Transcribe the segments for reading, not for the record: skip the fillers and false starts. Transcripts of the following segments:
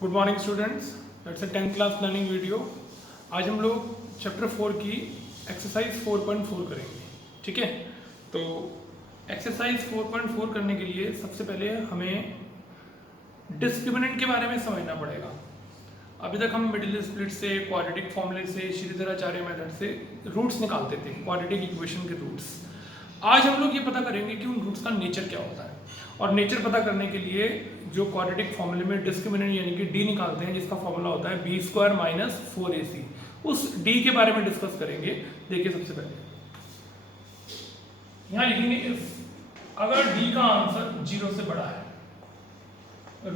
Good morning students, it's a 10th class learning video. आज हम लोग चैप्टर 4 की एक्सरसाइज 4.4 करेंगे। ठीक है, तो एक्सरसाइज 4.4 करने के लिए सबसे पहले हमें डिस्क्रिमिनेंट के बारे में समझना पड़ेगा। अभी तक हम मिडिल स्प्लिट से, क्वाड्रेटिक फॉर्मूले से, श्रीधराचार्य मेथड से रूट्स निकालते थे, क्वाड्रेटिक इक्वेशन के रूट्स। आज हम लोग ये पता करेंगे कि उन रूट्स का नेचर क्या होता है, और नेचर पता करने के लिए जो क्वाड्रेटिक फॉर्मूले में डिस्क्रिमिनेंट यानी कि डी निकालते हैं, जिसका फॉर्मूला होता है बी स्क्वायर माइनस 4ac, उस डी के बारे में डिस्कस करेंगे। देखिए, सबसे पहले यहां लिखेंगे इफ अगर डी का आंसर 0 से बड़ा है,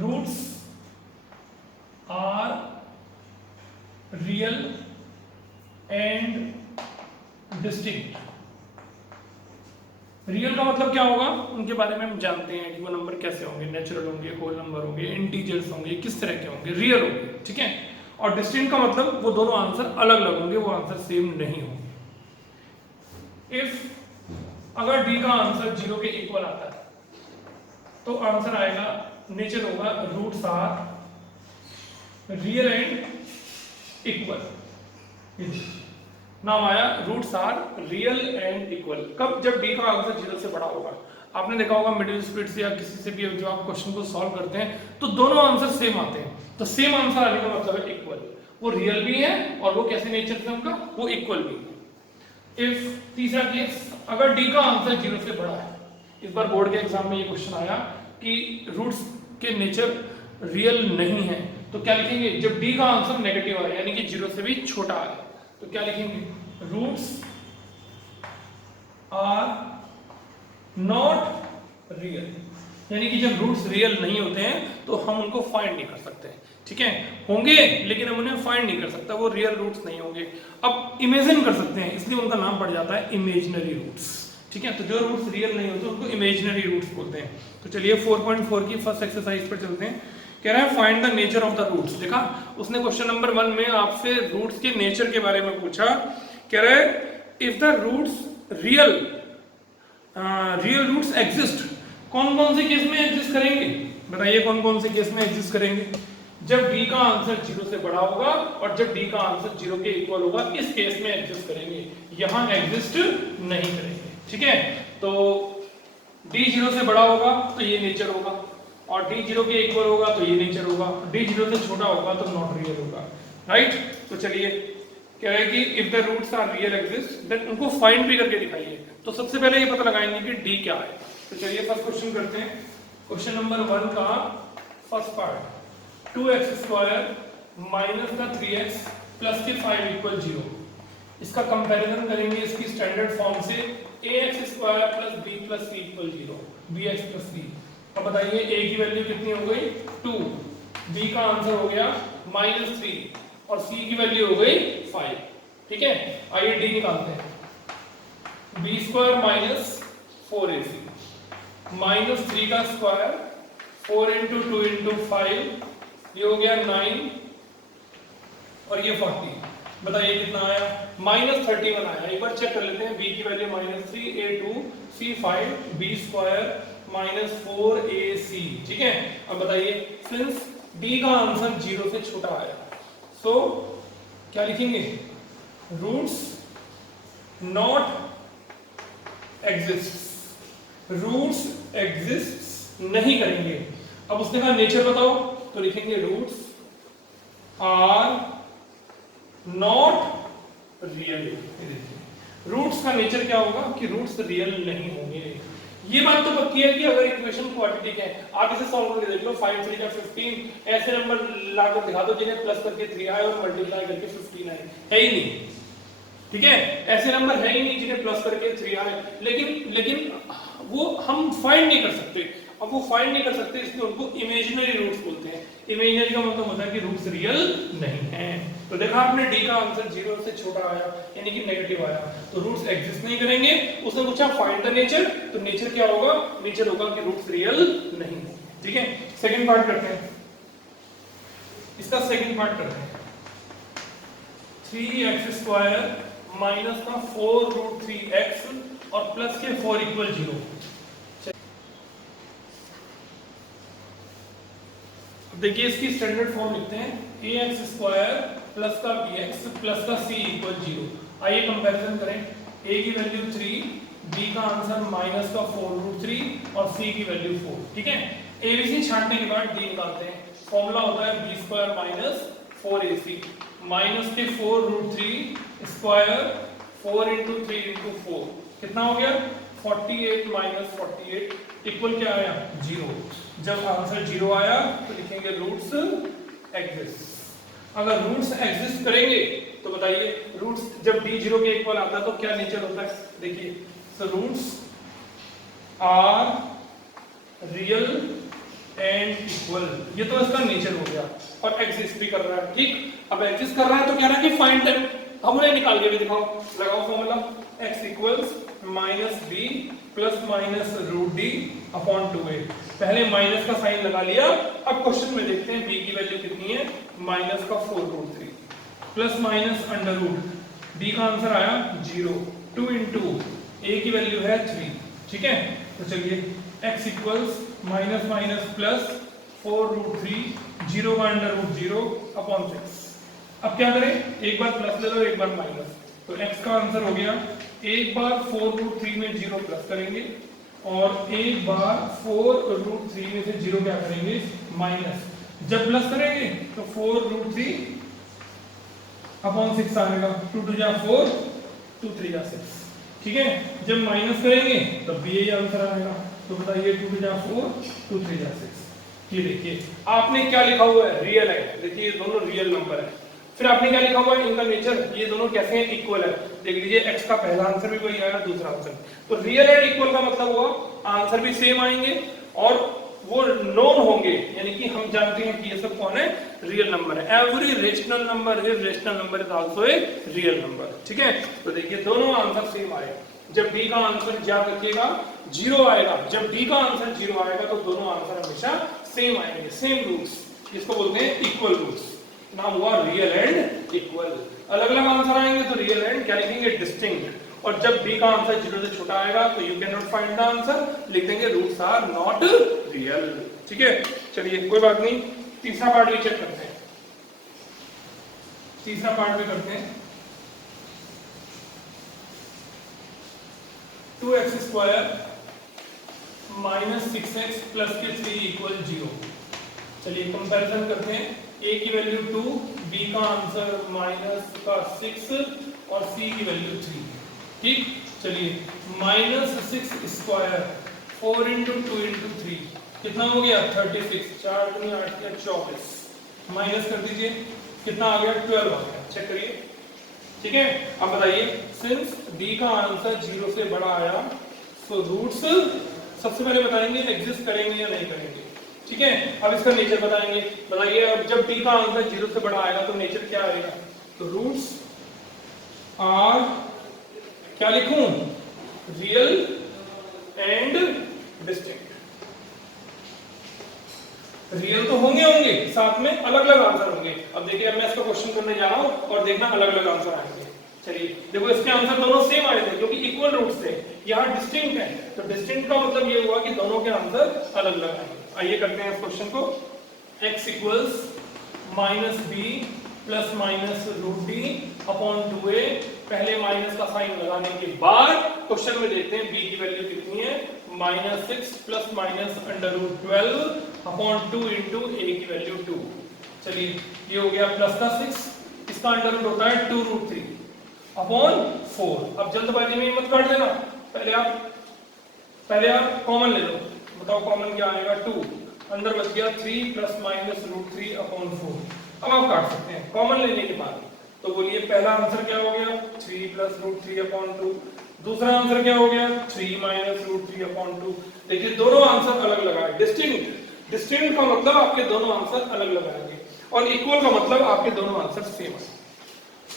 roots are real and distinct. Real का मतलब क्या होगा, उनके बारे में हम जानते हैं कि वो नंबर कैसे होंगे, नेचुरल होंगे, होल नंबर होंगे, इंटीजर्स होंगे, किस तरह के होंगे, रियल होंगे। ठीक है, और डिस्टिंक्ट का मतलब वो दोनों आंसर अलग अलग होंगे, वो आंसर सेम नहीं होंगे। इफ अगर डी का आंसर 0 के इक्वल आता है तो आंसर आएगा, नेचर होगा roots are real and equal. नाम आया roots are real and equal. कब? जब डी का आंसर 0 से बड़ा होगा। आपने देखा होगा मिडिल स्प्लिट से या किसी से भी जो आप क्वेश्चन को सॉल्व करते हैं तो दोनों आंसर सेम आते हैं, तो सेम आंसर आने का मतलब है इक्वल। वो रियल भी है और वो कैसे नेचर से उनका, वो इक्वल भी है। इफ तीसरा केस, अगर डी का आंसर 0 से बड़ा है, इस बार बोर्ड के एग्जाम में ये क्वेश्चन आया कि रूट्स के नेचर रियल नहीं है, तो क्या लिखेंगे? जब डी का आंसर नेगेटिव है यानी कि 0 से भी छोटा है, तो क्या लिखेंगे? रूट्स आर नॉट रियल, यानी कि जब रूट्स रियल नहीं होते हैं तो हम उनको फाइंड नहीं कर सकते। ठीक है, होंगे लेकिन हम उन्हें फाइंड नहीं कर सकता, वो रियल रूट्स नहीं होंगे। अब इमेजिन कर सकते हैं, इसलिए उनका नाम पड़ जाता है इमेजिनरी रूट्स। ठीक है, तो जो रूट्स रियल नहीं होते उनको इमेजिनरी रूट्स बोलते हैं। तो चलिए 4.4 की फर्स्ट एक्सरसाइज पर चलते हैं। कह रहा है find the nature of the roots. देखा, उसने क्वेश्चन नंबर 1 में आपसे रूट्स के नेचर के बारे में पूछा। कह रहा है if the roots real roots exist, कौन कौन से केस में एग्जिस्ट करेंगे? बताइए कौन कौन से केस में एग्जिस्ट करेंगे? जब डी का आंसर 0 से बड़ा होगा और जब डी का आंसर 0 के इक्वल होगा, इस केस में एग्जिस्ट करेंगे, यहां एग्जिस्ट नहीं करेंगे। ठीक है, तो डी 0 से बड़ा होगा तो ये नेचर होगा, और डी 0 के इक्वल होगा तो ये नेचर होगा, डी 0 से छोटा होगा तो नॉट रियल होगा। राइट, तो चलिए कह रहे हैं कि if the roots are real exist then उनको फाइंड भी करके दिखाइए। तो सबसे पहले ये पता लगाएंगे कि डी क्या है। तो चलिए फर्स्ट क्वेश्चन करते हैं। क्वेश्चन नंबर 1 का फर्स्ट पार्ट, 2x² माइनस का 3x प्लस के 5 इक्वल 0। इसका कंपैरिजन करेंगे इसकी स्टैंडर्ड फॉर्म से, ax² plus b plus c equal 0, bx plus c। अब बताइए a की वैल्यू कितनी हो गई? 2, b का आंसर हो गया -3 और c की वैल्यू हो गई 5। ठीक है, आइए d निकालते हैं। b² माइनस 4ac माइनस 3 का स्क्वायर 4 इंटू 2 इंटू 5, ये हो गया 9 और ये 40। बताइए कितना आया? -31 आया। एक बार चेक कर लेते हैं। b की value -3, a2, c5, b² minus 4ac। ठीक है, अब बताइए सिंस d का आंसर 0 से छोटा आया, सो क्या लिखेंगे? Roots not exist, roots exist नहीं करेंगे। अब उसने कहा नेचर बताओ, तो लिखेंगे roots are not real. Roots का नेचर क्या होगा कि रूट्स रियल नहीं होंगे। ये बात तो पक्की है कि अगर इक्वेशन क्वाड्रेटिक है, आप इसे सॉल्व करके देख लो। 5 3 का 15, ऐसे नंबर लाकर दिखा दो जिन्हें प्लस करके 3 आए और मल्टीप्लाई करके 15 आए, है ही नहीं। ठीक है, ऐसे नंबर है ही नहीं जिन्हें प्लस करके 3 आए, लेकिन वो हम फाइंड नहीं कर सकते। अब वो फाइंड नहीं कर सकते, इसलिए उनको इमेजिनरी रूट्स बोलते हैं। इमेजिनरी का मतलब होता है कि रूट्स रियल नहीं है। तो देखा आपने, डी का आंसर 0 से छोटा आया यानी कि नेगेटिव आया, तो रूट्स एग्जिस्ट नहीं करेंगे। उसने पूछा फाइंड द नेचर, तो नेचर क्या होगा? नेचर होगा कि रूट्स रियल नहीं है। ठीक है, सेकंड पार्ट करते हैं। इसका सेकंड पार्ट करते हैं। 3x² माइनस का 4√3x और प्लस के 4 इक्वल 0। देखिए इसकी स्टैंडर्ड फॉर्म लिखते हैं ax² प्लस का bx प्लस का c इक्वल 0। आइए कंपैरिजन करें, a की वैल्यू 3, b का आंसर माइनस का 4√3 और c की वैल्यू 4। ठीक है, abc छांटने के बाद d निकालते हैं। फॉर्मूला होता है b² माइनस 4ac माइनस के 4√3 स्क्वायर 4 इंटू 3 इंटू 4 कितना हो गया 48 माइनस 48 इक्वल क्या आया 0। जब आंसर 0 आया तो लिखेंगे रूट्स एग्जिस्ट। अगर रूट्स एग्जिस्ट करेंगे तो बताइए रूट्स जब d 0 के इक्वल आता है तो क्या नेचर होता है। देखिए so roots are real and equal, ये तो इसका नेचर हो गया और एग्जिस्ट भी कर रहा है। ठीक, अब एग्जिस्ट कर रहा है तो कह रहा है कि फाइंड दैट, हम उन्हें निकाल के भी दिखाओ। लगाओ formula x equals minus B plus minus root D upon 2a। पहले माइनस का साइन लगा लिया। अब क्वेश्चन में देखते हैं b की वैल्यू कितनी है माइनस का 4√3 plus minus under root d का आंसर आया 0 2 इंटू a की वैल्यू है 3। ठीक है, तो चलिए x equals minus minus plus 4√3 0 का अंडर रूट 0 अपॉन 6। अब क्या करें, एक बार प्लस ले लो एक बार माइनस, तो x का आंसर हो गया एक बार 4√3 में 0 प्लस करेंगे और एक बार 4√3 में से 0 क्या करेंगे माइनस। जब प्लस करेंगे तो 4√3 अपॉन 6 आएगा, 2 2 जा 4 2 3 जा 6। ठीक है, जब माइनस करेंगे तब भी यही आंसर आएगा। तो बताइए 2 2 जा 4 2 3 जा 6। ये देखिए आपने क्या लिखा हुआ है रियल है, देखिए ये दोनों रियल नंबर है। फिर आपने क्या लिखा हुआ है इनका नेचर, ये दोनों कैसे हैं इक्वल है। देख लीजिए x का पहला आंसर भी वही आया दूसरा आंसर, तो रियल एंड इक्वल का मतलब हुआ आंसर भी सेम आएंगे और वो नोन होंगे, यानी कि हम जानते हैं कि ये सब कौन है रियल नंबर है। Every rational number irrational number is also a real number. ठीक है, तो देखिए दोनों आंसर सेम आए। जब b का आंसर याद रखिएगा 0 आएगा, जब d का आंसर 0 आएगा तो दोनों आंसर हमेशा सेम आएंगे, सेम रूट्स, इसको बोलते हैं इक्वल रूट्स। नाम हुआ रियल एंड इक्वल। अलग अलग आंसर आएंगे तो रियल एंड क्या लिखेंगे डिस्टिंक्ट। और जब b का आंसर 0 से छोटा आएगा तो you can not find the answer, लिख देंगे रूट्स आर नॉट रियल। ठीक है, चलिए कोई बात नहीं, तीसरा पार्ट भी चेक करते हैं। तीसरा पार्ट भी करते हैं। 2x² माइनस 6x प्लस के 3 इक्वल 0। चलिए कंपैरिजन करते हैं। a की वैल्यू 2, b का आंसर माइनस का 6 और c की वैल्यू 3। ठीक, चलिए माइनस 6² 4 इंटू 2 इंटू 3 कितना हो गया 36, 4 दूनी 8 या 24, माइनस कर दीजिए कितना आ गया 12 आ गया। चेक करिए। ठीक है, अब बताइए सिंस d का आंसर 0 से बड़ा आया तो रूट्स सबसे पहले बताएंगे एग्जिस्ट करेंगे या नहीं करेंगे। ठीक है, अब इसका नेचर बताएंगे। बताइए अब जब d का आंसर 0 से बड़ा आएगा तो नेचर क्या आएगा, तो रूट्स आर क्या लिखूं रियल एंड डिस्टिंक्ट। रियल तो होंगे होंगे साथ में अलग अलग आंसर होंगे। अब देखिए अब मैं इसका क्वेश्चन करने जा रहा हूं और देखना अलग अलग आंसर आएंगे। चलिए देखो इसके आंसर दोनों सेम आए थे क्योंकि इक्वल रूट्स थे, यहाँ डिस्टिंक्ट है तो डिस्टिंक्ट का मतलब ये हुआ कि दोनों के आंसर अलग अलग आएंगे। आइए करते हैं इस क्वेश्चन को। x equals minus B plus minus root D upon 2a। पहले माइनस का साइन लगाने के बाद क्वेश्चन में देखते हैं b की वैल्यू कितनी है minus 6 plus minus under root 12 upon 2 into a की वैल्यू 2। चलिए ये हो गया प्लस का 6, इसका अंडर रूट होता है 2√3 अपॉन 4। अब जल्दबाजी में मत काट देना, पहले आप कॉमन ले लो। बताओ कॉमन क्या आएगा 2, अंदर बच गया 3 प्लस माइनस रूट 3 अपॉन 4। अब आप काट सकते हैं कॉमन लेने के बाद। तो बोलिए पहला आंसर क्या हो गया 3 प्लस रूट 3 अपॉन 2, दूसरा आंसर क्या हो गया 3 माइनस रूट 3 अपॉन 2। देखिए दोनों आंसर अलग अलग आए। डिस्टिंक्ट, डिस्टिंक्ट का मतलब आपके दोनों आंसर अलग अलग आएंगे और इक्वल का मतलब आपके दोनों आंसर सेम आए।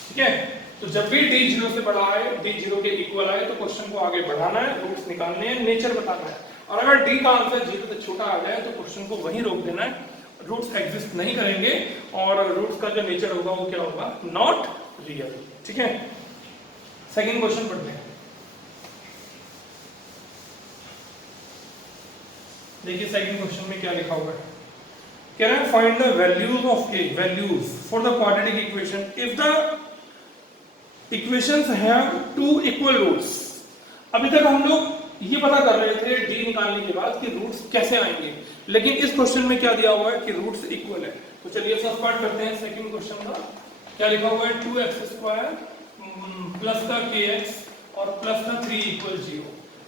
ठीक है, तो जब भी d 0 से बड़ा आए, d 0 के इक्वल आए तो क्वेश्चन को आगे बढ़ाना है, रूट्स निकालने हैं, नेचर बताना है। और अगर d का आंसर 0 से छोटा आ जाए तो क्वेश्चन को वहीं रोक देना है, रूट्स एग्जिस्ट नहीं करेंगे और रूट्स का जो नेचर होगा वो क्या होगा नॉट रियल। ठीक है, सेकंड क्वेश्चन पढ़ते हैं। देखिए सेकंड क्वेश्चन में क्या लिखा हुआ है। कह रहा है find the values of K, values for the quadratic equation if the equations have two equal roots. अभी तक हम लोग ये पता कर रहे थे डी निकालने के बाद कि रूट्स कैसे आएंगे, लेकिन इस क्वेश्चन में क्या दिया हुआ है कि रूट्स इक्वल है। तो चलिए फर्स्ट पार्ट करते हैं। सेकंड क्वेश्चन का क्या लिखा हुआ है, 2x² प्लस का kx और प्लस का 3 इक्वल 0।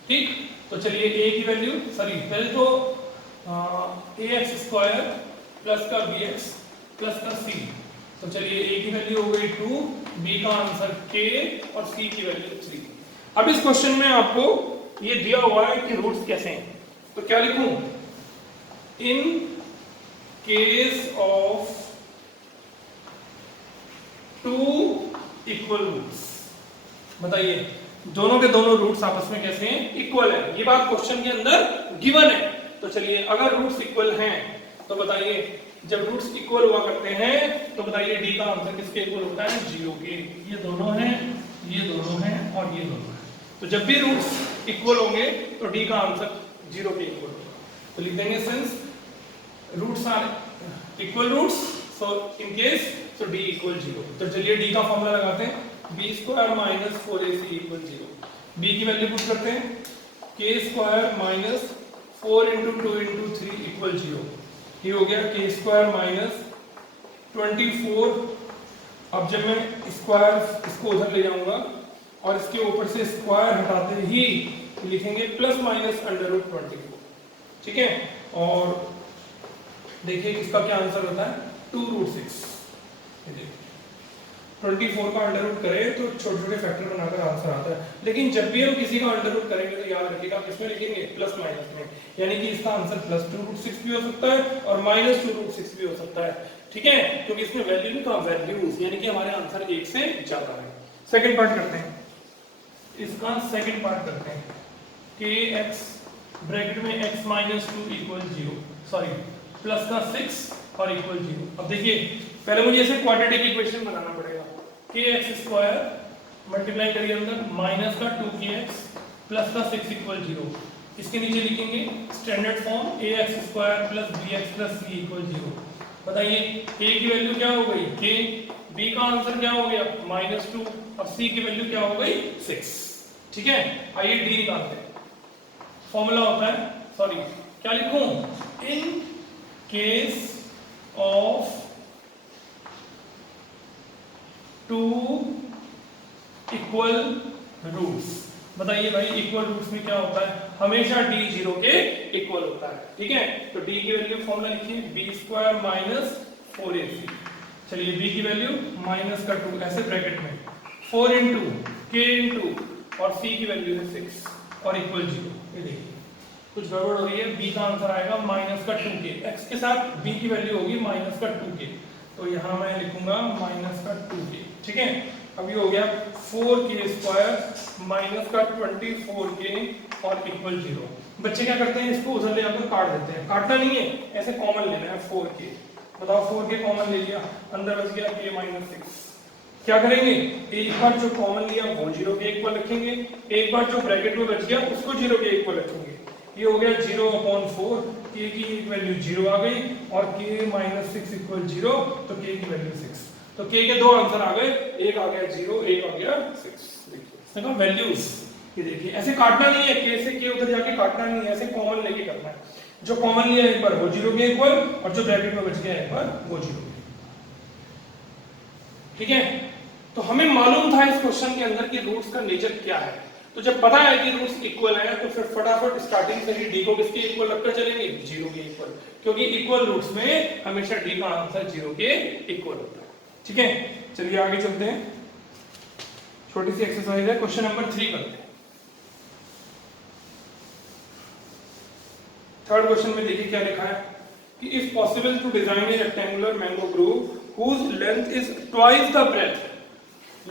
ठीक, तो चलिए a की वैल्यू, सॉरी पहले तो ax² प्लस का bx प्लस का c। तो चलिए a की वैल्यू हो गई 2, b का आंसर k और c की वैल्यू 3। अब इस क्वेश्चन में आपको ये दिया हुआ है कि रूट्स कैसे हैं, तो क्या लिखूं, in case of two equal roots. बताइए दोनों के दोनों रूट्स आपस में कैसे हैं, इक्वल है। ये बात क्वेश्चन के अंदर गिवन है। तो चलिए अगर रूट्स इक्वल हैं तो बताइए, जब रूट्स इक्वल हुआ करते हैं तो बताइए डी का आंसर किसके इक्वल होता है, 0 के। ये दोनों हैं, ये दोनों हैं और ये दोनों हैं। तो जब भी रूट्स इक्वल होंगे तो डी का आंसर 0 के इक्वल होगा। तो लिख देंगे since roots are equal roots so in case so D equal 0। तो चलिए डी का फॉर्मूला लगाते हैं, b² minus 4ac equal 0। b की वैल्यू पुट करते हैं, k² minus 4 into 2 into 3 equal 0। ये हो गया k² माइनस 24। अब जब मैं स्क्वायर इसको उधर ले जाऊंगा और इसके ऊपर से स्क्वायर हटाते ही लिखेंगे प्लस माइनस √24। ठीक है, और देखिए इसका क्या आंसर होता है, 2√6। 24 का अंडर रूट करें तो छोटे छोटे फैक्टर बनाकर आंसर आता है, लेकिन जब भी हम किसी का अंडर रूट करेंगे तो याद रखिएगा किसमें लिखेंगे, प्लस माइनस में। यानी कि इसका आंसर प्लस 2√6 भी हो सकता है और माइनस 2√6 भी हो सकता है। ठीक है, क्योंकि इसमें वैल्यू नहीं, तो वैल्यूज, यानी कि हमारे आंसर 1 से ज्यादा है। सेकंड पार्ट करते हैं, इसका सेकंड पार्ट करते हैं। kx ब्रैकेट में x minus 2 equal 0, sorry plus का 6 और इक्वल 0। अब देखिए पहले मुझे इसे क्वाड्रेटिक इक्वेशन बनाना पड़ेगा। kx² मल्टीप्लाई करिए अंदर माइनस का 2kx प्लस का 6 इक्वल 0। इसके नीचे लिखेंगे standard form ax² plus bx plus c equal 0। बताइए a की वैल्यू क्या हो गई, k, b का आंसर क्या हो गया -2 और c की वैल्यू क्या हो गई 6। ठीक है, आइए d निकालते हैं। फॉर्मूला होता है, सॉरी क्या लिखूं, in case of two equal roots. बताइए भाई इक्वल रूट्स में क्या होता है, हमेशा d 0 के इक्वल होता है। ठीक है, तो d की वैल्यू फॉर्मूला लिखिए, b² माइनस 4ac। चलिए b की वैल्यू माइनस का 2 ऐसे ब्रैकेट में 4 इंटू k इंटू और c की वैल्यू है 6 और इक्वल 0। ये देखिए कुछ गड़बड़ हो रही है, b का आंसर आएगा माइनस का 2k, x के साथ b की वैल्यू होगी माइनस का 2k, तो यहाँ मैं लिखूंगा माइनस का 2k। ठीक है, अब ये हो गया 4k² माइनस का 24k और इक्वल 0। बच्चे क्या करते हैं, इसको उधर ले जाकर काट देते हैं। काटना नहीं है, ऐसे कॉमन लेना है 4k। बताओ 4k कॉमन ले लिया, अंदर बच गया k माइनस 6। क्या करेंगे, एक बार जो कॉमन लिया वो 0 के इक्वल रखेंगे, एक बार जो ब्रैकेट में बच गया उसको 0 के इक्वल रखेंगे। ये हो गया 0/4, k की वैल्यू 0 आ गई और k माइनस 6 इक्वल 0, तो k की वैल्यू 6। तो k के दो आंसर आ गए, एक आ गया 0, एक आ गया 6। देखिए इसने कहा वैल्यूज, ये देखिए ऐसे काटना नहीं है, k से k उधर जाके काटना नहीं है, ऐसे कॉमन लेके करना है। जो कॉमन लिया एक बार वो 0 के इक्वल और जो ब्रैकेट में बच गया एक बार वो 0। ठीक है, तो हमें मालूम था इस क्वेश्चन के अंदर कि रूट्स का नेचर क्या है। तो जब पता है कि रूट्स इक्वल है तो फिर फटाफट स्टार्टिंग से ही d को किसके इक्वल रखकर चलेंगे, 0 के इक्वल, क्योंकि इक्वल रूट्स में हमेशा d का आंसर 0 के इक्वल होता है। ठीक है, चलिए आगे चलते हैं। छोटी सी एक्सरसाइज है, क्वेश्चन नंबर 3 करते हैं। थर्ड क्वेश्चन में देखिए क्या लिखा है कि if possible to design a rectangular mango grove whose length is twice the breadth,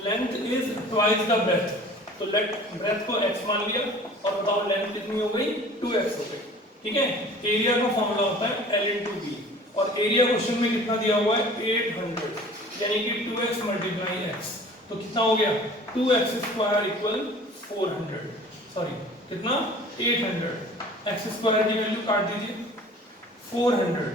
length is twice the breadth, तो breadth को x मान लिया और बताओ लेंथ कितनी हो गई, 2x हो गई। ठीक है, एरिया का फॉर्मूला होता है L into B और एरिया क्वेश्चन में कितना दिया हुआ है 800, यानी कि 2x मल्टीप्लाई x, तो कितना हो गया 2x² इक्वल 400, सॉरी कितना 800। x² की वैल्यू काट दीजिए, 400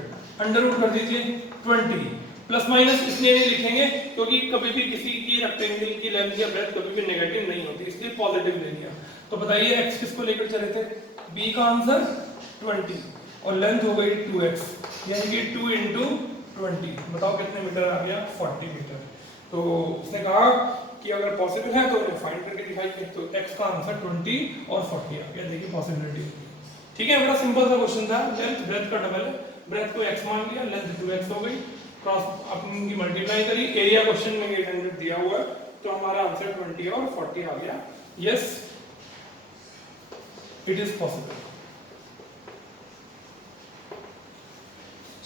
अंडर रूट कर दीजिए 20, प्लस माइनस इसलिए नहीं लिखेंगे क्योंकि कभी भी किसी की रेक्टेंगल की लेंथ या ब्रेथ कभी भी नेगेटिव नहीं होती, इसलिए पॉजिटिव ले लिया। तो बताइए x किसको लेकर चले थे, b का आंसर 20 और लेंथ हो गई 2x, यानी कि 2 इंटू 20, बताओ कितने मीटर आ गया, 40 मीटर। तो उसने कहा कि अगर पॉसिबल है तो उन्हें फाइंड करके दिखाइए, तो x का आंसर 20 और 40 आ गया, देखिए पॉसिबिलिटी। ठीक है, बड़ा सिंपल सा क्वेश्चन था, लेंथ ब्रेथ का डबल है, ब्रेथ को x मान लिया, लेंथ 2x हो गई, क्रॉस अपनी मल्टीप्लाई करी, एरिया क्वेश्चन में 800 दिया हुआ है, तो हमारा आंसर 20 और 40 आ गया। Yes, it is possible.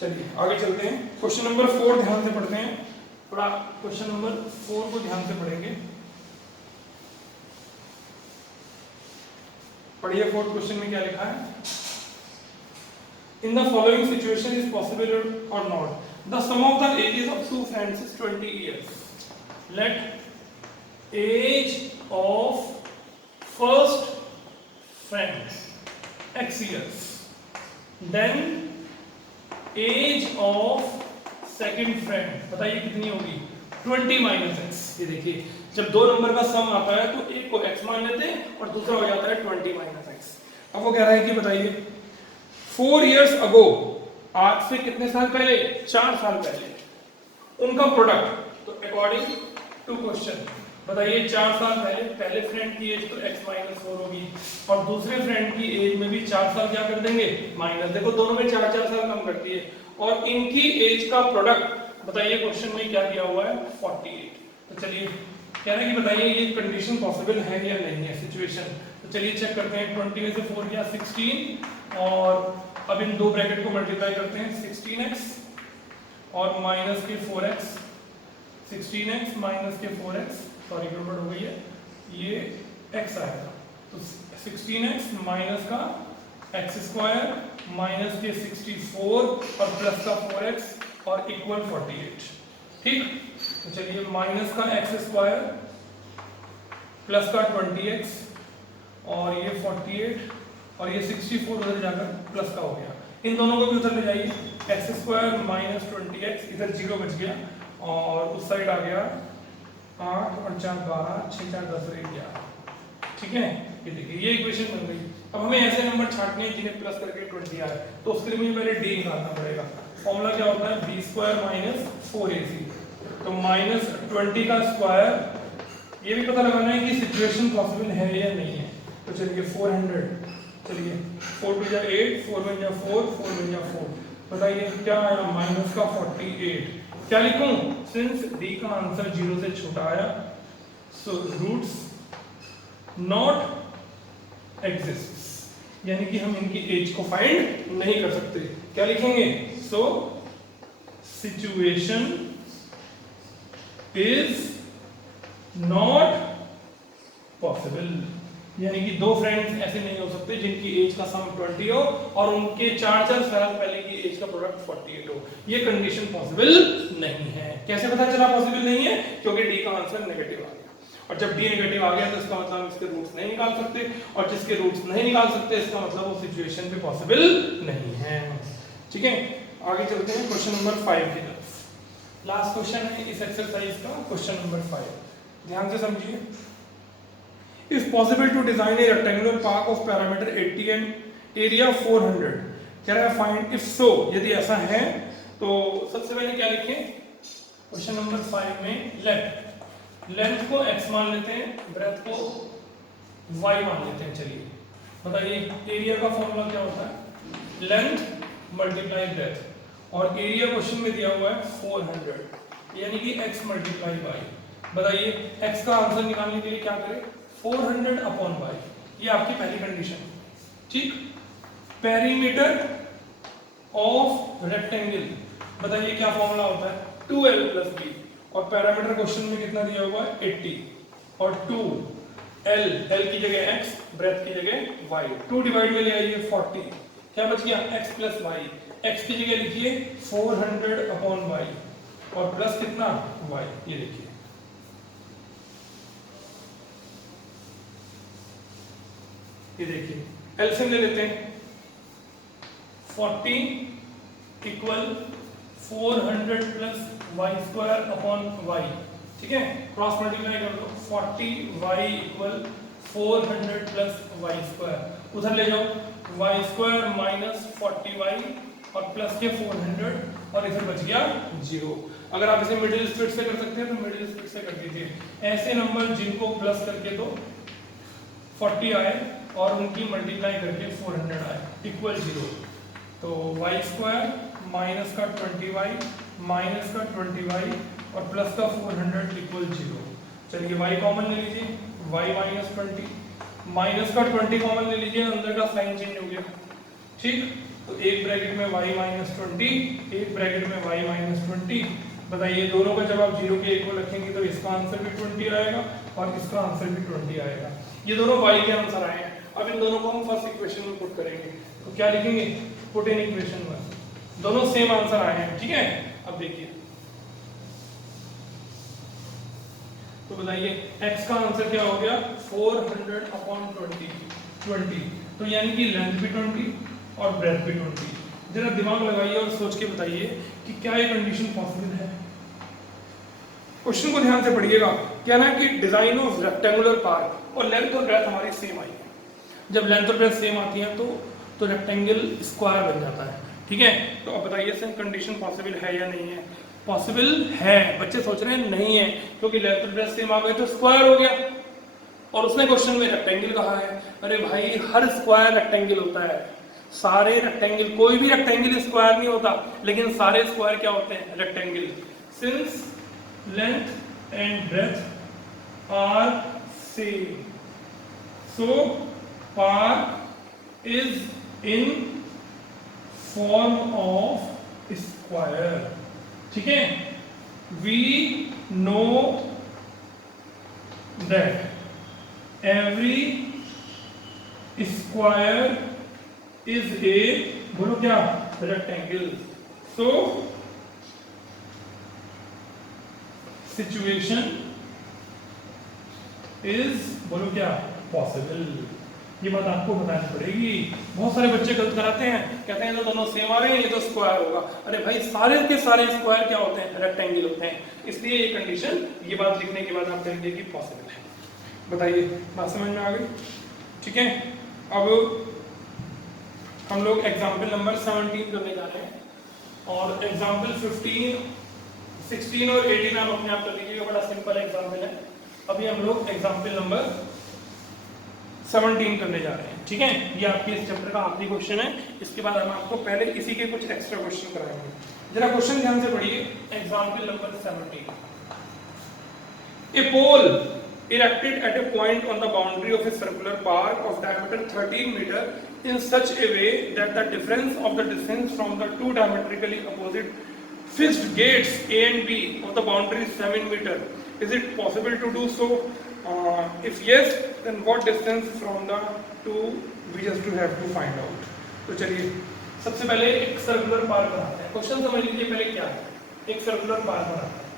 चलिए आगे चलते हैं, क्वेश्चन नंबर 4 ध्यान से पढ़ते हैं, थोड़ा क्वेश्चन नंबर 4 को ध्यान से पढ़ेंगे। पढ़िए 4th क्वेश्चन में क्या लिखा है, in the following situation is possible और not, the sum of the ages of two friends is 20 years. Let age of first friend x years, then age of second friend, बताइए कितनी होगी, 20 minus x। ये देखिए जब दो number का सम आता है तो एक को x मान लेते हैं और दूसरा हो जाता है 20 माइनस x। अब वो कह रहा है कि बताइए 4 years ago, आज से कितने साल पहले, 4 साल पहले, उनका प्रोडक्ट, तो अकॉर्डिंग टू क्वेश्चन बताइए 4 साल पहले पहले फ्रेंड की एज तो x माइनस 4 होगी और दूसरे फ्रेंड की एज में भी 4 साल क्या कर देंगे माइनस, देखो दोनों में 4 साल कम करती है, और इनकी एज का प्रोडक्ट बताइए क्वेश्चन में क्या दिया हुआ है 48। तो चलिए कह रहे हैं कि बताइए ये कंडीशन पॉसिबल है या नहीं है सिचुएशन, तो चलिए चेक करते हैं। 20 में से 4 गया 16, और अब इन दो ब्रैकेट को मल्टीप्लाई करते हैं, 16x और माइनस के 4x, 16x माइनस के 4x, सॉरी गड़बड़ हो गई है, ये x आएगा, तो 16x माइनस का x स्क्वायर माइनस के 64 और प्लस का 4x और इक्वल 48। ठीक, तो चलिए माइनस का x स्क्वायर प्लस का 20x और ये 48 और ये 64 उधर जाकर प्लस का हो गया, इन दोनों को भी उधर ले जाइए, एक्स स्क्वायर माइनस 20x, इधर 0 बच गया और उस साइड आ गया 8 और 4 12, 6 4 10 और 1 11। ठीक है, ये देखिए ये इक्वेशन बन गई। अब हमें ऐसे नंबर छांटने हैं जिन्हें प्लस करके 20 आए, तो उसके लिए मुझे पहले d निकालना पड़ेगा। फॉर्मूला क्या होता है, b स्क्वायर माइनस 4ac, तो माइनस 20 का स्क्वायर, ये भी पता लगाना है कि सिचुएशन पॉसिबल है या नहीं है, तो चलिए 400, चलिए 4 2 जा 8, 4 1 जा 4, 4 1 जा 4, बताइए क्या आया माइनस का 48। क्या लिखूं, सिंस d का आंसर 0 से छोटा आया, सो रूट्स नॉट एग्जिस्ट्स, यानी कि हम इनकी एज को फाइंड नहीं कर सकते। क्या लिखेंगे, so situation is not possible, यानी कि दो फ्रेंड्स ऐसे नहीं हो सकते जिनकी एज का सम 20 हो और उनके 4 साल पहले की एज का प्रोडक्ट 48 हो, ये कंडीशन पॉसिबल नहीं है। कैसे पता चला पॉसिबल नहीं है, क्योंकि डी का आंसर नेगेटिव आ गया, और जब डी नेगेटिव आ गया तो इसका मतलब हम इसके रूट्स नहीं निकाल सकते, और जिसके रूट्स नहीं निकाल सकते इसका मतलब वो सिचुएशन पे पॉसिबल नहीं है। ठीक है, आगे चलते हैं क्वेश्चन नंबर 5 की तरफ। लास्ट क्वेश्चन है इस एक्सरसाइज का, क्वेश्चन नंबर 5, ध्यान से समझिए। Is possible to design a rectangular park of parameter 80 and area 400, कह रहा है find if so, यदि ऐसा है तो सबसे पहले क्या लिखें, क्वेश्चन नंबर 5 में लेंथ को x मान लेते हैं, ब्रेथ को y मान लेते हैं। चलिए बताइए एरिया का फॉर्मूला क्या होता है, लेंथ मल्टीप्लाई ब्रेथ, और एरिया क्वेश्चन में दिया हुआ है 400, यानी कि x मल्टीप्लाई y। बताइए x का आंसर निकालने के लिए क्या करें, 400 अपॉन y, ये आपकी पहली कंडीशन। ठीक, पेरीमीटर ऑफ रेक्टेंगल, बताइए क्या फॉर्मूला होता है, 2l प्लस b, और पैरामीटर क्वेश्चन में कितना दिया हुआ है 80, और 2l, l की जगह x, ब्रेथ की जगह y, 2 डिवाइड में ले आइए 40, क्या बच गया x प्लस y, x की जगह लिखिए 400 अपॉन y और प्लस कितना y, ये देखिए एलसीएम ले लेते हैं, 40 equal 400 plus Y square upon Y, ठीक है, क्रॉस मल्टीप्लाई कर दो, 40y equal 400 plus Y square, उधर ले जाओ, वाई स्क्वायर माइनस 40y और प्लस के 400 और इधर बच गया 0। अगर आप इसे मिडिल स्प्लिट से कर सकते हैं तो मिडिल स्प्लिट से कर दीजिए। ऐसे नंबर जिनको प्लस करके तो 40 आए और उनकी मल्टीप्लाई करके 400 आए इक्वल 0, तो वाई स्क्वायर माइनस का 20y माइनस का 20y और प्लस का 400 इक्वल 0। चलिए y कॉमन ले लीजिए, y माइनस 20 माइनस का 20 कॉमन ले लीजिए, अंदर का साइन चेंज हो गया, ठीक, तो एक ब्रैकेट में y माइनस 20, एक ब्रैकेट में y माइनस 20। बताइए दोनों का जब आप 0 के इक्वल रखेंगे तो इसका आंसर भी 20 आएगा और इसका आंसर भी 20 आएगा। ये दोनों y के आंसर आए हैं। अब इन दोनों को हम फर्स्ट इक्वेशन में पुट करेंगे, तो क्या लिखेंगे, पुट इन इक्वेशन में, दोनों सेम आंसर आए हैं, ठीक है। अब देखिए, तो बताइए x का आंसर क्या हो गया, 400 अपॉन 20, तो यानी कि लेंथ भी 20 और ब्रेथ भी 20। जरा दिमाग लगाइए और सोच के बताइए कि क्या ये कंडीशन पॉसिबल है। क्वेश्चन को ध्यान से पढ़िएगा, क्या ना कि डिजाइन ऑफ रेक्टेंगुलर पार्ट और लेंथ और ब्रेथ हमारी सेम आई है। जब लेंथ और ब्रेथ सेम आती है तो रेक्टेंगल स्क्वायर बन जाता है, ठीक है। तो अब बताइए सेम कंडीशन पॉसिबल है या नहीं है। पॉसिबल है, बच्चे सोच रहे हैं नहीं है, क्योंकि लेंथ और ब्रेथ सेम आ गए तो स्क्वायर हो गया, और उसने क्वेश्चन में रेक्टेंगल कहा है। अरे भाई हर स्क्वायर रेक्टेंगल होता है, सारे रेक्टेंगल, कोई भी रेक्टेंगल स्क्वायर नहीं होता, लेकिन सारे स्क्वायर क्या होते हैं, rectangle. Since length and breadth are same, so part is in form of square, ठीक है। We know that every square is a, बोलो क्या, रेक्टेंगल। सो सिचुएशन इज, बोलो क्या, पॉसिबल। ये बात आपको बतानी पड़ेगी। बहुत सारे बच्चे गलत कराते हैं, कहते हैं तो दोनों सेम आ रहे हैं, ये तो स्क्वायर होगा। अरे भाई सारे के सारे स्क्वायर क्या होते हैं, रेक्टेंगल होते हैं, इसलिए ये कंडीशन, ये बात लिखने के बाद आप कहेंगे कि पॉसिबल है। बताइए बात समझ में आ गई, ठीक है। अब हम लोग एग्जाम्पल नंबर 17 करने जा रहे हैं, और एग्जाम्पल 15, 16 और 18 आप अपने आप कर लीजिएगा, बड़ा सिंपल एग्जाम्पल है। अभी हम लोग एग्जाम्पल नंबर 17 करने जा रहे हैं, ठीक है। ये आपके इस चैप्टर का आखिरी क्वेश्चन है, इसके बाद हम आपको पहले इसी के कुछ एक्स्ट्रा क्वेश्चन कराएंगे। जरा क्वेश्चन ध्यान से पढ़िए, example number 17। A pole erected at a point on the boundary of a circular park of diameter 13 meter in such a way that the difference of the distance from the two diametrically opposite fixed gates A and B of the boundary is 7 meter. Is it possible to do so? If yes, then what distance from the two we just to have to find out. तो चलिए सबसे पहले एक circular park बनाते हैं। Question समझ लीजिए पहले क्या है, एक सर्कुलर पार्क बनाते हैं,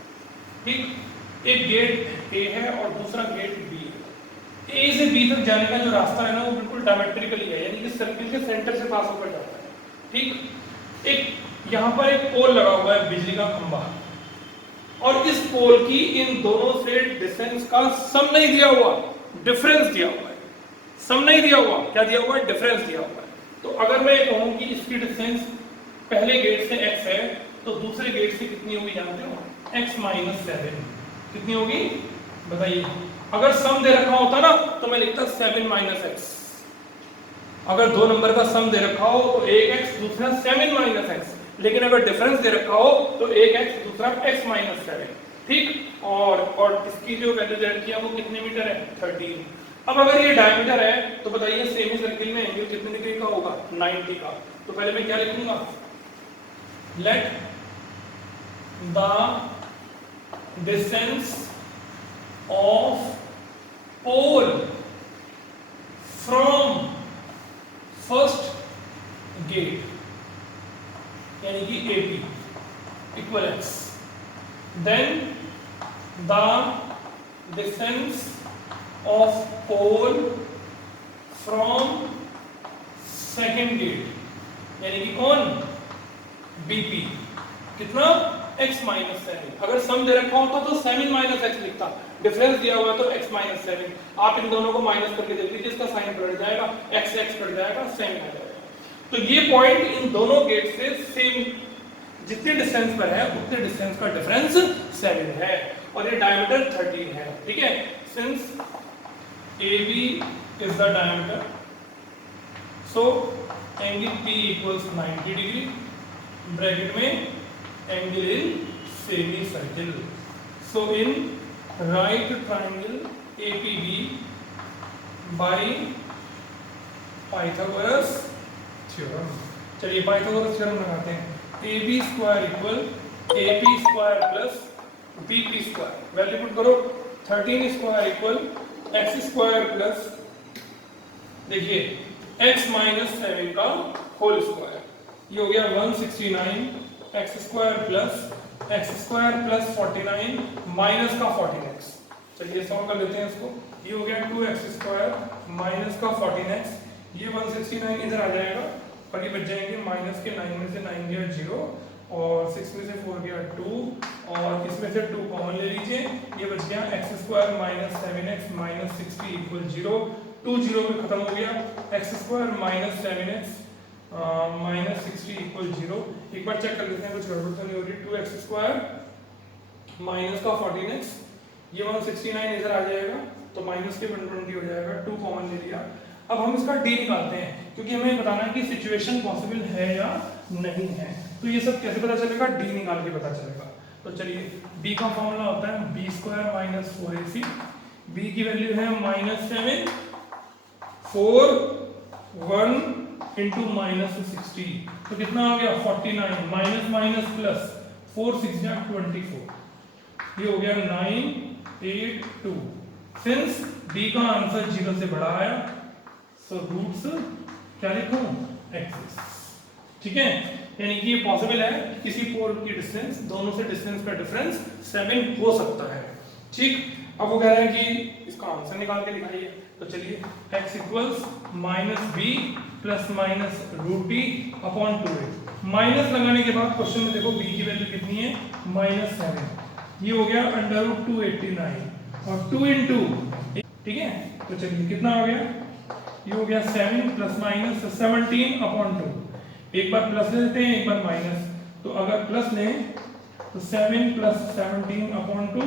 ठीक। एक गेट ए है और दूसरा गेट बी है। ए से बी तक जाने का जो रास्ता है ना वो बिल्कुल डायमेट्रिकली है, यानी कि सर्किल के सेंटर से पास होकर जाता है, ठीक। एक यहाँ पर एक पोल लगा हुआ है, बिजली का खंभा, और इस पोल की इन दोनों से डिस्टेंस का सम नहीं दिया हुआ, डिफरेंस दिया हुआ है। सम नहीं दिया हुआ, क्या दिया हुआ है, डिफरेंस दिया हुआ है। तो अगर मैं कहूँ कि इसकी डिस्टेंस पहले गेट से x है, तो दूसरे गेट से कितनी होगी जानते हो, x माइनस 7। कितनी होगी बताइए। अगर सम दे रखा होता ना तो मैं लिखता 7 माइनस एक्स। अगर दो नंबर का सम दे रखा हो तो एक x दूसरा 7 माइनस एक्स, लेकिन अगर डिफरेंस दे रखा हो तो एक x दूसरा x माइनस 7, ठीक। और इसकी जो वैल्यू दे रखी है वो कितने मीटर है, 13। अब अगर ये डायमीटर है तो बताइए सेमी सर्किल में एंगल कितने डिग्री का होगा, 90 का। तो पहले मैं क्या लिखूंगा, let the distance of pole from first gate यानी कि AP equal x, then the distance of pole from second gate यानी कि कौन, बीपी कितना x माइनस 7। अगर सम दे रखा होता तो 7 माइनस x लिखता, डिफरेंस दिया हुआ है तो x माइनस 7। आप इन दोनों को माइनस करके देख लीजिए, इसका साइन पलट जाएगा, x से x कट जाएगा, सेम आ जाएगा। तो ये पॉइंट इन दोनों गेट से सेम, जितने डिस्टेंस पर है उतने डिस्टेंस का डिफरेंस 7 है और ये डायमीटर 13 है। ठीक है, since AB is the diameter, so angle P equals 90 degree, bracket में angle in semicircle, so in right triangle APB by Pythagoras theorem। चलिए पाइथागोरस थ्योरम लगाते हैं। AB square equal AP square plus BP square, value put करो, 13 square equal x square plus, देखिए x minus 7 का whole square, ये हो गया 169 x square plus 49 minus का 14x। चलिए सॉल्व कर लेते हैं इसको, ये हो गया 2x स्क्वायर माइनस का 14x, ये 169 इधर आ जाएगा और ये बच जाएंगे माइनस के 9 में से 9 गया 0 और 6 में से 4 गया 2 और इसमें से 2 कॉमन ले लीजिए, ये बच गया x square minus 7x minus 60 equal 0, 2 0 में खत्म हो गया, x square minus 7x minus 60 equal 0। एक बार चेक कर लेते हैं कुछ गड़बड़ तो नहीं हो रही, 2x स्क्वायर माइनस का 14x, ये 169 इधर आ जाएगा तो माइनस के 120 हो जाएगा, 2 कॉमन ले लिया। अब हम इसका d निकालते हैं क्योंकि हमें बताना है कि सिचुएशन पॉसिबल है या नहीं है। तो ये सब कैसे पता चलेगा, d निकाल के पता चलेगा। तो चलिए b का फॉर्मूला होता है b square minus 4ac, b की वैल्यू है माइनस 7 4 1 इंटू माइनस 60, तो कितना हो गया 49 माइनस माइनस प्लस 4 6 जा 24, ये हो गया 9 8 2। सिंस b का आंसर 0 से बड़ा आया सो रूट्स क्या लिखूं एक्सिस। ठीक है, यानी कि ये पॉसिबल है कि किसी पोल की डिस्टेंस, दोनों से डिस्टेंस का डिफरेंस 7 हो सकता है। ठीक, अब वो कह रहा है कि इसका आंसर निकाल के दिखाइए। तो चलिए x equals minus B plus minus root b upon 2a, minus लगाने के बाद क्वेश्चन में देखो b की वैल्यू कितनी है माइनस 7, ये हो गया अंडर रूट 289 और 2 इंटू, ठीक है, तो चलिए कितना हो गया, ये हो गया 7 प्लस माइनस 17 अपॉन 2, एक बार प्लस ले लेते हैं एक बार माइनस, तो अगर प्लस लें तो 7 प्लस 17 अपॉन 2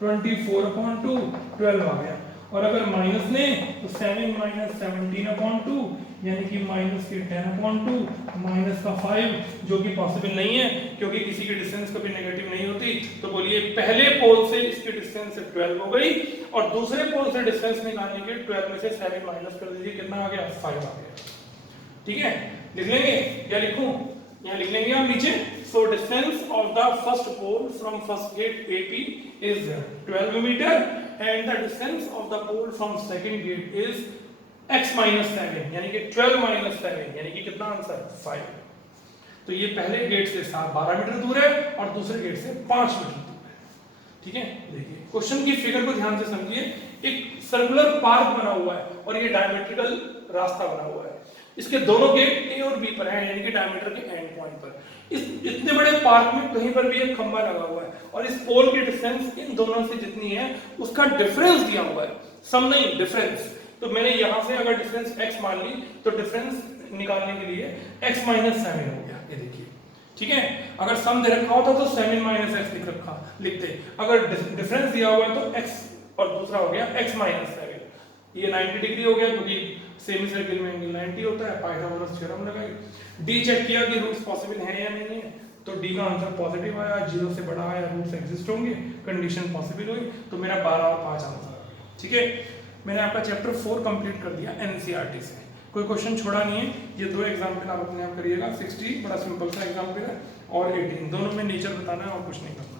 24 अपॉन 2 12 आ गया, और अगर माइनस लें तो 7 माइनस 17 अपॉन 2 यानी कि माइनस के 10 अपॉन 2 माइनस का 5, जो कि पॉसिबल नहीं है क्योंकि किसी की डिस्टेंस कभी नेगेटिव नहीं होती। तो बोलिए पहले पोल से इसकी डिस्टेंस 12 हो गई और दूसरे पोल से डिस्टेंस निकालने के 12 में से 7 माइनस कर दीजिए, कितना आ गया 5 आ गया। ठीक है, लिख लेंगे या लिखूं, यहाँ लिख लेंगे आप नीचे। So distance of the first pole from first get AP is 12 meter and the distance of the pole from second gate is x minus 7 यानी कि 12 minus 7 यानी कि कितना आंसर 5। तो ये पहले गेट से 12 मीटर दूर है और दूसरे गेट से 5 मीटर दूर है। ठीक है, देखिए क्वेश्चन की फिगर को ध्यान से समझिए, एक सर्कुलर पार्क बना हुआ है और ये डायमेट्रिकल रास्ता बना हुआ है, इसके दोनों गेट A और B पर हैं यानी कि डायमीटर के एंड पॉइंट पर। इस इतने बड़े पार्क में कहीं पर भी एक खंबा लगा हुआ है और इस पोल की डिस्टेंस इन दोनों से जितनी है उसका डिफरेंस दिया हुआ है, सम नहीं डिफरेंस। तो मैंने यहां से अगर डिफरेंस x मान ली तो डिफरेंस निकालने के लिए x माइनस 7 हो गया, ये देखिए। ठीक है, अगर सम दे रखा होता तो 7 माइनस x लिखते, अगर डिफरेंस दिया हुआ है तो x और दूसरा हो गया x माइनस 7। ये 90 डिग्री हो गया क्योंकि सेमी सर्किल में एंगल 90 होता है, पाइथागोरस थ्योरम लगाई। डी चेक किया कि रूट्स पॉसिबल है या नहीं है, तो डी का आंसर पॉजिटिव आया, 0 से बड़ा आया, रूट्स एग्जिस्ट होंगे, कंडीशन पॉसिबल हुई, तो मेरा 12 और 5 आंसर आ गया। ठीक है, मैंने आपका चैप्टर 4 कंप्लीट कर दिया एनसीईआरटी से, कोई क्वेश्चन छोड़ा नहीं है। ये 2 एग्जाम्पल आप अपने आप करिएगा, 60 बड़ा सिंपल सा एग्जाम्पल है और 18 दोनों में नेचर बताना है और कुछ नहीं करना।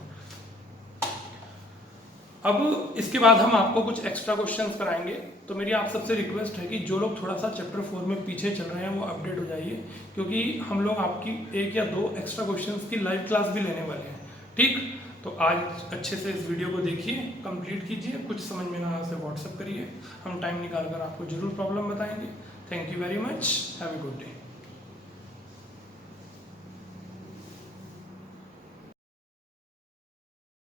अब इसके बाद हम आपको कुछ एक्स्ट्रा क्वेश्चंस कराएंगे, तो मेरी आप सबसे रिक्वेस्ट है कि जो लोग थोड़ा सा चैप्टर 4 में पीछे चल रहे हैं वो अपडेट हो जाइए, क्योंकि हम लोग आपकी 1 या 2 एक्स्ट्रा क्वेश्चंस की लाइव क्लास भी लेने वाले हैं। ठीक, तो आज अच्छे से इस वीडियो को देखिए, कंप्लीट कीजिए, कुछ समझ में ना आए उसे व्हाट्सएप करिए, हम टाइम निकाल कर आपको जरूर प्रॉब्लम बताएंगे। Thank you very much, have a good day.